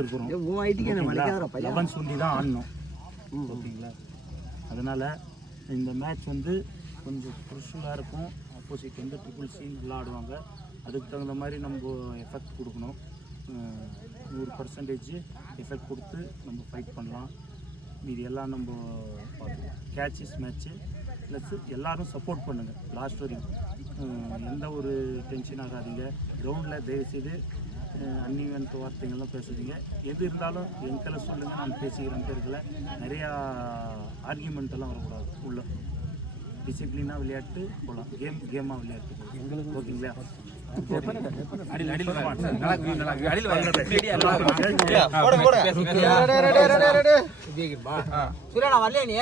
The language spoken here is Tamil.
இருக்கிறோம். 11 சுண்டி தான் ஆடணும். ஓகேங்களா? அதனால் இந்த மேட்ச் வந்து கொஞ்சம் க்ரூஷியலாக இருக்கும். ஆப்போசிட் வந்து ட்ரிபிள் சீன் விளாடுவாங்க. அதுக்கு தகுந்த மாதிரி நம்ம எஃபெக்ட் கொடுக்கணும். 100% எஃபெக்ட் கொடுத்து நம்ம ஃபைட் பண்ணலாம். மீதி எல்லாம் நம்ம பார்த்துக்கலாம். கேட்சஸ் மேட்ச்சு ப்ளஸ் எல்லோரும் சப்போர்ட் பண்ணுங்கள் லாஸ்ட் வரைக்கும். எந்த ஒரு டென்ஷன் ஆகாதீங்க. கிரவுண்டில் தயவுசெய்து அன்னிவன்ட் வார்த்தைகள்லாம் பேசுகிறீங்க. எது இருந்தாலும் எங்களை சொல்லுங்கள், நான் பேசிக்கிறேன். பேருக்குள்ள நிறையா ஆர்கியூமெண்ட்டெல்லாம் வரக்கூடாது. உள்ள டிசிப்ளினாக விளையாட்டு போகலாம். கேமாக விளையாட்டு எங்களுக்கு. ஓகேங்களா? வரலையா நீ?